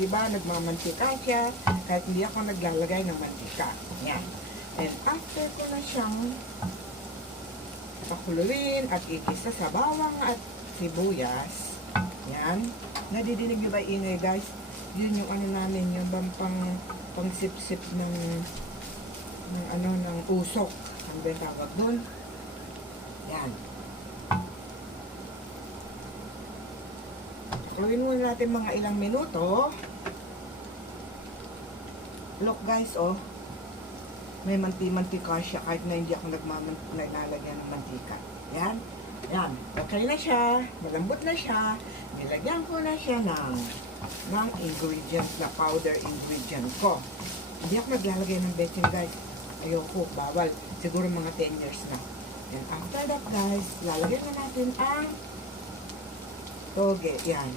di ba? Nagmamantika siya kahit hindi ako naglalagay ng mantika. Yan. And after ko na siyang pakuluin at ikisa sa bawang at sibuyas. Yan. Nadidinig nyo ba ingay, guys? Yun yung ano namin, yung pang sip-sip ng usok. Ano ba yung tawag dun? Yan. Pakuluin muna natin mga ilang minuto. Look, guys, oh. May mantika siya kahit na hindi ako naglalagyan ng mantika. Yan. Yan. Okay na siya. Malambot na siya. Nilagyan ko na siya ng ingredients na powder ingredient ko. Hindi ako naglalagay ng betchin, guys. Ayoko. Bawal. Siguro mga 10 years na. And after that, guys, lalagyan na natin ang toge. Yan.